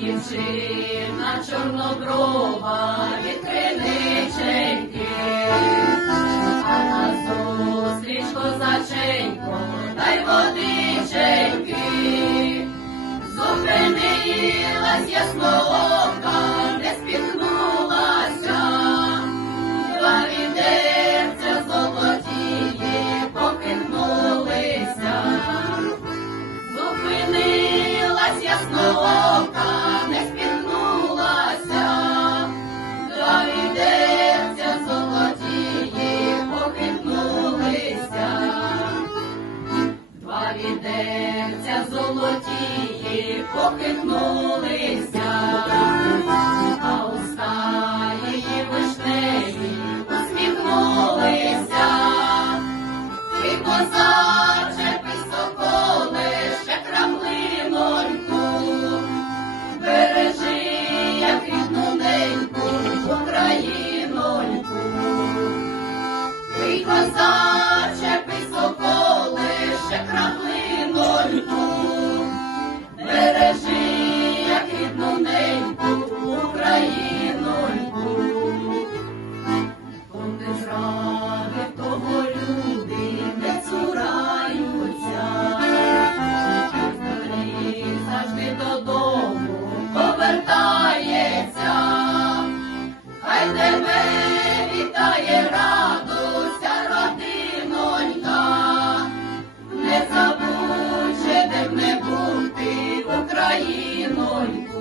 дівчина чорноброва від криниченьки, а назустріч козаченько, та й водиченьки, зупинилась яснока, не спіткнулася, два відерця золотіє покинулися, зупинилась яснока. Ідеться золотії, покихнулися, а уста її вишневі усміхнулися, ти позаче ще краплиноньку, бережи, як рідну неньку, Україноньку, ти козак. Україною.